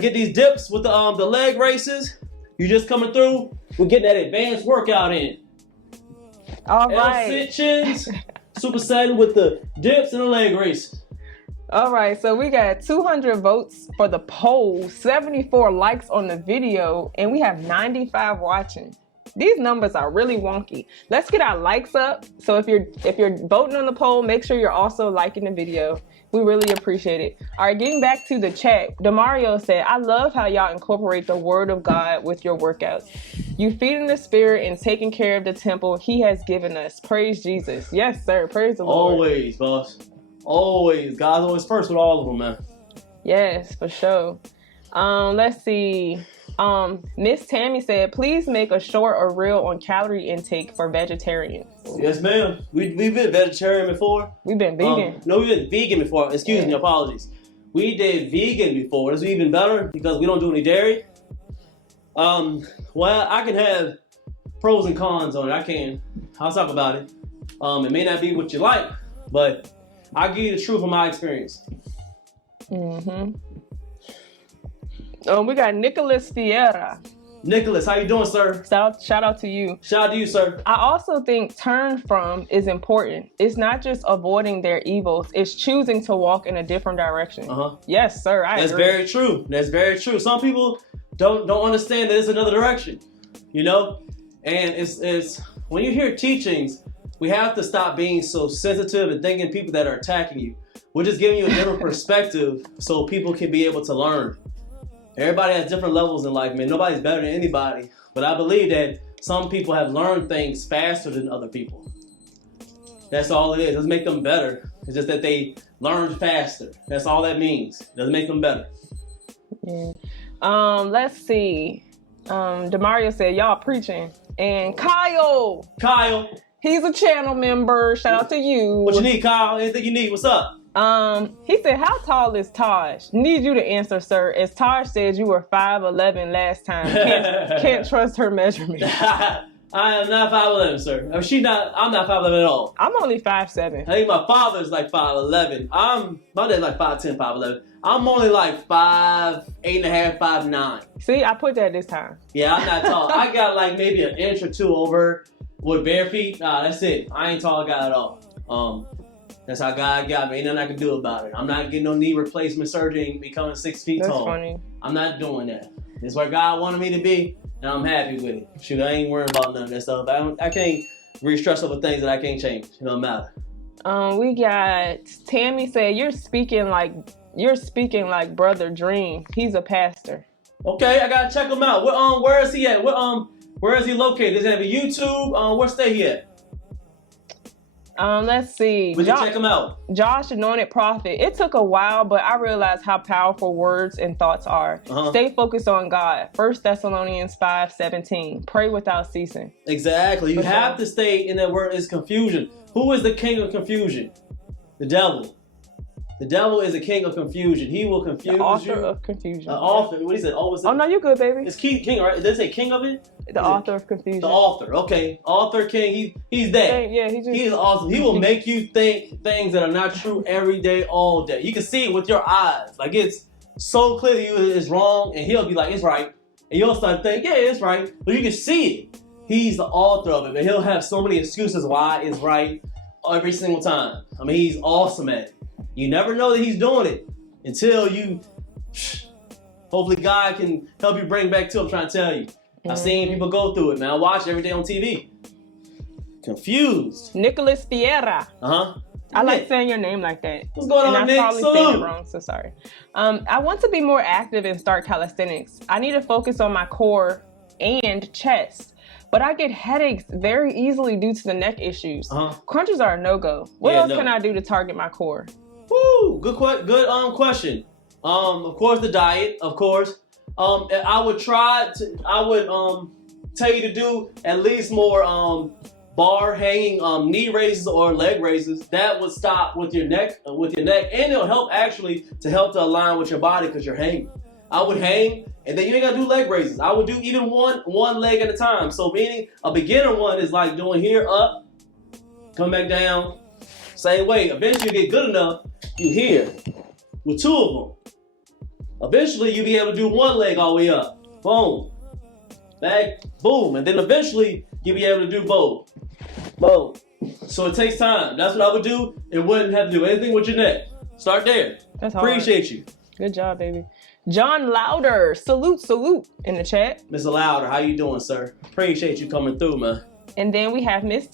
Get these dips with the leg races. You just coming through. We're getting that advanced workout in. All right. L-sit-chins, supersetting with the dips and the leg races. All right, so we got 200 votes for the poll, 74 likes on the video, and we have 95 watching. These numbers are really wonky. Let's get our likes up. So if you're voting on the poll, make sure you're also liking the video. We really appreciate it. All right, getting back to the chat, Demario said, I love how y'all incorporate the word of God with your workouts. You feeding the spirit and taking care of the temple he has given us. Praise Jesus. Yes, sir. Praise the Lord. Always, boss. Always. God's always first with all of them, man. Yes, for sure. Let's see. Miss Tammy said, please make a short or reel on calorie intake for vegetarians. Yes, ma'am. We've been vegetarian before. We've been vegan. No, we've been vegan before. Excuse me, apologies. We did vegan before. This is even better because we don't do any dairy. Well, I can have pros and cons on it. I'll talk about it. It may not be what you like, but I'll give you the truth of my experience. Mm-hmm. We got Nicholas Fiera. Nicholas, how you doing, sir? Shout out to you. Shout out to you, sir. I also think turn from is important. It's not just avoiding their evils. It's choosing to walk in a different direction. Yes, sir. I agree. That's very true. That's very true. Some people don't understand that it's another direction, you know? And it's when you hear teachings, we have to stop being so sensitive and thinking people that are attacking you. We're just giving you a different perspective so people can be able to learn. Everybody has different levels in life, man. Nobody's better than anybody. But I believe that some people have learned things faster than other people. That's all it is. It doesn't make them better. It's just that they learned faster. That's all that means. It doesn't make them better. Yeah. Let's see. Demario said, y'all preaching. And Kyle, he's a channel member. Shout out to you. What you need, Kyle? Anything you need? What's up? He said, how tall is Taj? Need you to answer, sir. As Taj said, you were 5'11" last time. Can't trust her measurement. I am not 5'11", sir. I'm not 5'11" at all. I'm only 5'7". I think my father's like 5'11". My dad's like 5'10", 5'11". I'm only like 5'8.5", 5'9". See, I put that this time. Yeah, I'm not tall. I got like maybe an inch or two over with bare feet. Nah, that's it. I ain't tall guy at all. That's how God got me. Ain't nothing I can do about it. I'm not getting no knee replacement surgery and becoming 6 feet tall. That's funny. I'm not doing that. It's where God wanted me to be, and I'm happy with it. Shoot, I ain't worrying about none of that stuff. I can't re-stress over things that I can't change. It don't matter. We got Tammy said, you're speaking like Brother Dream. He's a pastor. Okay, I gotta check him out. Where is he at? Where is he located? Does he have a YouTube? Where state he at? Let's see. We can check him out. Josh, Anointed Prophet. It took a while, but I realized how powerful words and thoughts are. Stay focused on God. 1 Thessalonians 5:17. Pray without ceasing. Exactly. You have to stay in that word is confusion. Who is the king of confusion? The devil. The devil is a king of confusion. He will confuse you. The author of confusion. The author. What he said? Oh no, you're good, baby. It's king, right? Did it say king of it? The author of confusion. The author. Okay. Author, king. He's that. Yeah, he is awesome. He will make you think things that are not true every day, all day. You can see it with your eyes. Like it's so clear to you it's wrong, and he'll be like, it's right. And you'll start thinking, yeah, it's right. But you can see it. He's the author of it, but he'll have so many excuses why it's right every single time. I mean, he's awesome at it. You never know that he's doing it until you, hopefully God can help you bring back to him. I'm trying to tell you. I've seen people go through it, man. I watch it every day on TV. Confused. Nicholas Fiera. I like saying your name like that. What's going on, Nick? And I'm probably saying it wrong, so sorry. I want to be more active and start calisthenics. I need to focus on my core and chest. But I get headaches very easily due to the neck issues. Crunches are a no-go. What else can I do to target my core? Woo! Good question. Of course, the diet. Of course, I would tell you to do at least more bar hanging knee raises or leg raises. That would stop with your neck, and it'll help actually to align with your body because you're hanging. I would hang, and then you ain't gotta do leg raises. I would do even one leg at a time. So meaning a beginner one is like doing here up, come back down, same way. Eventually you get good enough, you here with two of them. Eventually, you'll be able to do one leg all the way up. Boom. Back, boom. And then eventually, you'll be able to do both. Boom. So it takes time. That's what I would do. It wouldn't have to do anything with your neck. Start there. That's hard. Appreciate you. Good job, baby. John Louder, salute in the chat. Mr. Louder, how you doing, sir? Appreciate you coming through, man. And then we have Miss